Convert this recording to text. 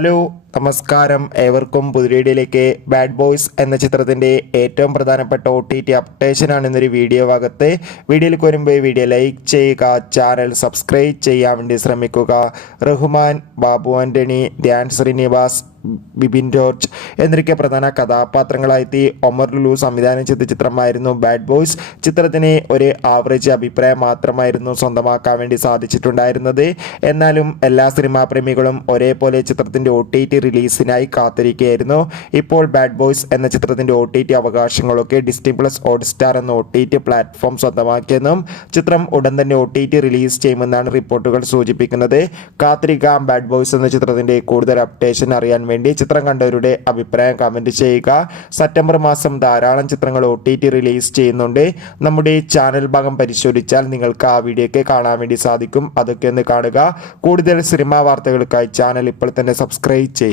Hello നമസ്കാരം, ഏവർക്കും പുതിയ ബാഡ് ബോയ്സ് എന്ന ചിത്രത്തിൻ്റെ ഏറ്റവും പ്രധാനപ്പെട്ട OTT അപ്ഡേഷനാണ് ഇന്നൊരു വീഡിയോ ഭാഗത്ത്. വീഡിയോയിലേക്ക് വരുമ്പോൾ വീഡിയോ ലൈക്ക് ചെയ്യുക, ചാനൽ സബ്സ്ക്രൈബ് ചെയ്യാൻ വേണ്ടി ശ്രമിക്കുക. റഹ്മാൻ, ബാബു ആൻ്റണി, ധ്യാൻ ശ്രീനിവാസ്, ബിബിൻ ജോർജ് എന്നൊക്കെ പ്രധാന കഥാപാത്രങ്ങളായി ഒമർ ലുലു സംവിധാനം ചെയ്ത ചിത്രമായിരുന്നു ബാഡ് ബോയ്സ്. ചിത്രത്തിന് ഒരു ആവറേജ് അഭിപ്രായം മാത്രമായിരുന്നു സ്വന്തമാക്കാൻ വേണ്ടി സാധിച്ചിട്ടുണ്ടായിരുന്നത്. എന്നാലും എല്ലാ സിനിമാ പ്രേമികളും ഒരേപോലെ ചിത്രത്തിൻ്റെ OTT റിലീസിനായി കാത്തിരിക്കുകയായിരുന്നു. ഇപ്പോൾ ബാഡ് ബോയ്സ് എന്ന ചിത്രത്തിൻ്റെ OTT അവകാശങ്ങളൊക്കെ ഡിസ്നി പ്ലസ് ഹോട്ട്സ്റ്റാർ എന്ന OTT പ്ലാറ്റ്ഫോം സ്വന്തമാക്കിയെന്നും ചിത്രം ഉടൻ തന്നെ OTT റിലീസ് ചെയ്യുമെന്നാണ് റിപ്പോർട്ടുകൾ സൂചിപ്പിക്കുന്നത്. കാത്തിരിക്കാം ബാഡ് ബോയ്സ് എന്ന ചിത്രത്തിൻ്റെ കൂടുതൽ അപ്ഡേഷൻ അറിയാൻ വേണ്ടി. ചിത്രം കണ്ടവരുടെ അഭിപ്രായം കമൻറ്റ് ചെയ്യുക. സെപ്റ്റംബർ മാസം ധാരാളം ചിത്രങ്ങൾ OTT റിലീസ് ചെയ്യുന്നുണ്ട്. നമ്മുടെ ചാനൽ ഭാഗം പരിശോധിച്ചാൽ നിങ്ങൾക്ക് ആ വീഡിയോ ഒക്കെ കാണാൻ വേണ്ടി സാധിക്കും. അതൊക്കെ ഒന്ന് കാണുക. കൂടുതൽ സിനിമാ വാർത്തകൾക്കായി ചാനൽ ഇപ്പോൾ തന്നെ സബ്സ്ക്രൈബ് ചെയ്യുക.